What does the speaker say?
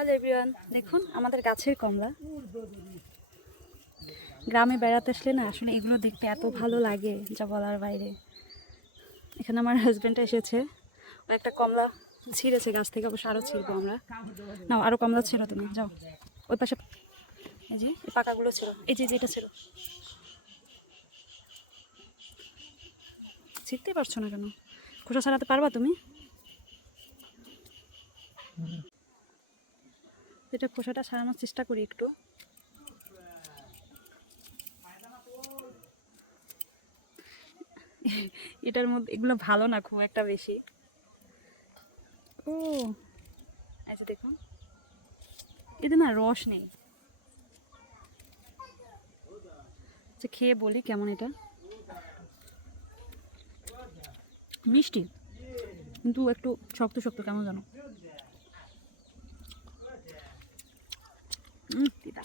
Hello everyone, দেখুন আমাদের গাছের কমলা। গ্রামে বেড়াতে আসলে না আসলে এগুলো দেখতে এত ভালো লাগে যা বলার বাইরে। এখানে আমার হাজব্যান্ড এসেছে, ও একটা কমলা ছিঁড়েছে গাছ থেকে, অবশ্য আরও ছিঁড়বো আমরা। না, আরও কমলা ছিল, তুমি যাও ওই পাশে। এই যে এই পাকাগুলো ছিল, এই যে এটা ছিল। ছিঁড়তেই পারছো না কেন? খোসা ছাড়াতে পারবা তুমি? এটা খোসাটা ছাড়ানোর চেষ্টা করি একটু। এটার মধ্যে এগুলো ভালো না খুব একটা বেশি। ও আচ্ছা, দেখুন এতে না রস নেই। আচ্ছা, খেয়ে বলি কেমন এটা। মিষ্টি কিন্তু একটু শক্ত শক্ত, কেমন জানো। তিতা।